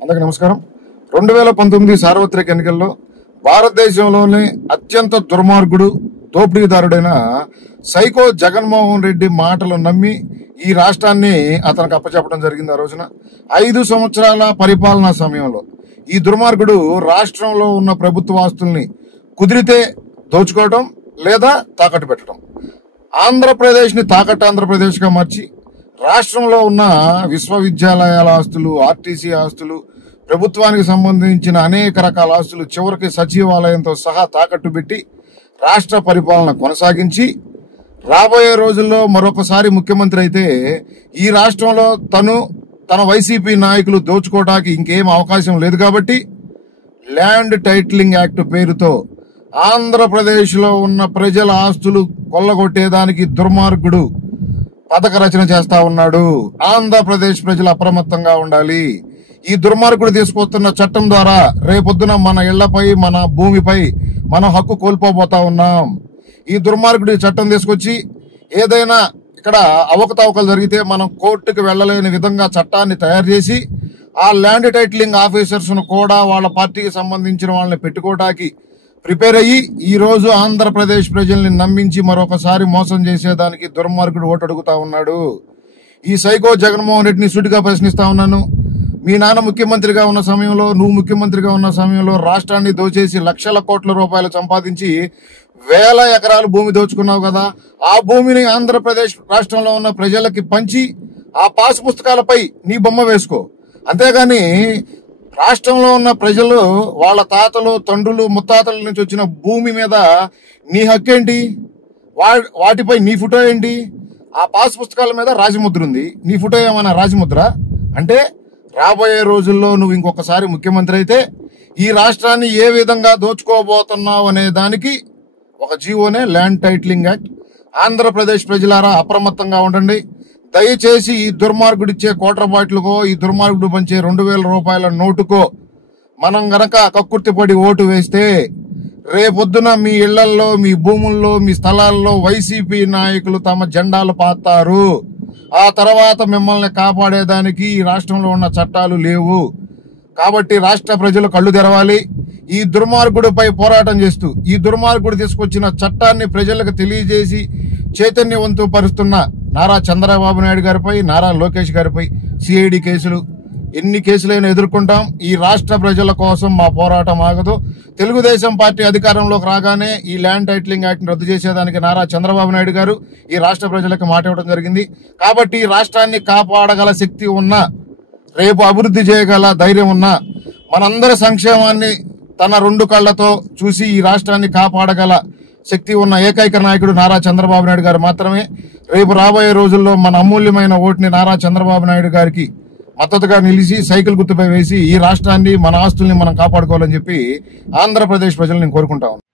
అందరికీ నమస్కారం. 2019 సార్వత్రిక ఎన్నికల్లో భారతదేశంలోనే అత్యంత దుర్మార్గుడు, దోపిడీదారుడైన సైకో జగన్మోహన్ రెడ్డి మాటలు నమ్మి ఈ రాష్ట్రాన్ని అతనికి అప్పచెప్పడం జరిగింది. ఆ రోజున 5 సంవత్సరాల పరిపాలనా సమయంలో ఈ దుర్మార్గుడు రాష్ట్రంలో ఉన్న ప్రభుత్వ ఆస్తుల్ని కుదిరితే దోచుకోవడం లేదా తాకట్టు పెట్టడం, ఆంధ్రప్రదేశ్ ని తాకట్టు ఆంధ్రప్రదేశ్ గా మార్చి రాష్ట్రంలో ఉన్న విశ్వవిద్యాలయాల ఆస్తులు, ఆర్టీసీ ఆస్తులు, ప్రభుత్వానికి సంబంధించిన అనేక రకాల ఆస్తులు, చివరికి సచివాలయంతో సహా తాకట్టు పెట్టి రాష్ట్ర పరిపాలన కొనసాగించి రాబోయే రోజుల్లో మరొకసారి ముఖ్యమంత్రి అయితే ఈ రాష్ట్రంలో తన వైసీపీ నాయకులు దోచుకోవడానికి ఇంకేం అవకాశం లేదు కాబట్టి ల్యాండ్ టైటిలింగ్ యాక్ట్ పేరుతో ఆంధ్రప్రదేశ్ లో ఉన్న ప్రజల ఆస్తులు కొల్లగొట్టేదానికి దుర్మార్గుడు పథక రచన చేస్తా ఉన్నాడు. ఆంధ్రప్రదేశ్ ప్రజలు అప్రమత్తంగా ఉండాలి. ఈ దుర్మార్గుడు తీసుకొస్తున్న చట్టం ద్వారా రేపొద్దున మన ఇళ్లపై, మన భూమిపై మనం హక్కు కోల్పోబోతా ఉన్నాం. ఈ దుర్మార్గుడు చట్టం తీసుకొచ్చి ఏదైనా ఇక్కడ అవకతవకలు జరిగితే మనం కోర్టుకు వెళ్లలేని విధంగా చట్టాన్ని తయారు చేసి ఆ ల్యాండ్ టైటిలింగ్ ఆఫీసర్స్ ను కూడా వాళ్ళ పార్టీకి సంబంధించిన వాళ్ళని పెట్టుకోవడానికి ప్రిపేర్ అయ్యి ఈ రోజు ఆంధ్రప్రదేశ్ ప్రజల్ని నమ్మించి మరొకసారి మోసం చేసేదానికి దుర్మార్గుడు ఓటు అడుగుతా ఉన్నాడు. ఈ సైకో జగన్మోహన్ రెడ్డిని సూటిగా ప్రశ్నిస్తా ఉన్నాను. మీ నాన్న ముఖ్యమంత్రిగా ఉన్న సమయంలో, నువ్వు ముఖ్యమంత్రిగా ఉన్న సమయంలో రాష్ట్రాన్ని దోచేసి లక్షల కోట్ల రూపాయలు సంపాదించి వేల ఎకరాలు భూమి దోచుకున్నావు కదా. ఆ భూమిని ఆంధ్రప్రదేశ్ రాష్ట్రంలో ఉన్న ప్రజలకి పంచి ఆ పాస్ పుస్తకాలపై నీ బొమ్మ వేసుకో. అంతేగాని రాష్ట్రంలో ఉన్న ప్రజలు వాళ్ళ తాతలు, తండ్రులు, ముత్తాతల నుంచి వచ్చిన భూమి మీద నీ హక్కేంటి? వాటిపై నీ ఫోటో ఏంటి? ఆ పాస్ పుస్తకాల మీద రాజముద్ర ఉంది, నీ ఫోటో ఏమైనా రాజముద్ర? అంటే రాబోయే రోజుల్లో నువ్వు ఇంకొకసారి ముఖ్యమంత్రి అయితే ఈ రాష్ట్రాన్ని ఏ విధంగా దోచుకోబోతున్నావు అనే దానికి ఒక జీవోనే ల్యాండ్ టైటిలింగ్ యాక్ట్. ఆంధ్రప్రదేశ్ ప్రజలారా అప్రమత్తంగా ఉండండి. దయచేసి ఈ దుర్మార్గుడిచ్చే క్వార్టర్ బాటిల్కో, ఈ దుర్మార్గుడు పంచే 2000 రూపాయల నోటుకో మనం గనక కక్కుర్తిపడి ఓటు వేస్తే రేపొద్దున మీ ఇళ్లల్లో, మీ భూముల్లో, మీ స్థలాల్లో వైసీపీ నాయకులు తమ జెండాలు పాతారు. ఆ తర్వాత మిమ్మల్ని కాపాడేదానికి ఈ రాష్ట్రంలో ఉన్న చట్టాలు లేవు. కాబట్టి రాష్ట్ర ప్రజలు కళ్ళు తెరవాలి. ఈ దుర్మార్గుడిపై పోరాటం చేస్తూ ఈ దుర్మార్గుడు తీసుకొచ్చిన చట్టాన్ని ప్రజలకు తెలియజేసి చైతన్యవంతం పరుస్తున్న నారా చంద్రబాబు నాయుడు గారిపై, నారా లోకేష్ గారిపై సిఐడి కేసులు, ఎన్ని కేసులైనా ఎదుర్కొంటాం. ఈ రాష్ట్ర ప్రజల కోసం మా పోరాటం ఆగదు. తెలుగుదేశం పార్టీ అధికారంలోకి రాగానే ఈ ల్యాండ్ టైటిలింగ్ యాక్ట్ ని రద్దు చేసేదానికి నారా చంద్రబాబు నాయుడు గారు ఈ రాష్ట్ర ప్రజలకు మాట ఇవ్వడం జరిగింది. కాబట్టి ఈ రాష్ట్రాన్ని కాపాడగల శక్తి ఉన్న, రేపు అభివృద్ధి చేయగల ధైర్యం ఉన్న, మనందరి సంక్షేమాన్ని తన 2 కళ్లతో చూసి ఈ రాష్ట్రాన్ని కాపాడగల శక్తి ఉన్న ఏకైక నాయకుడు నారా చంద్రబాబు నాయుడు గారు మాత్రమే. రేపు రాబోయే రోజుల్లో మన అమూల్యమైన ఓటుని నారా చంద్రబాబు నాయుడు గారికి మద్దతుగా నిలిచి సైకిల్ గుర్తుపై వేసి ఈ రాష్ట్రాన్ని, మన ఆస్తుల్ని మనం కాపాడుకోవాలని చెప్పి ఆంధ్రప్రదేశ్ ప్రజలు నేను కోరుకుంటా ఉన్నాను.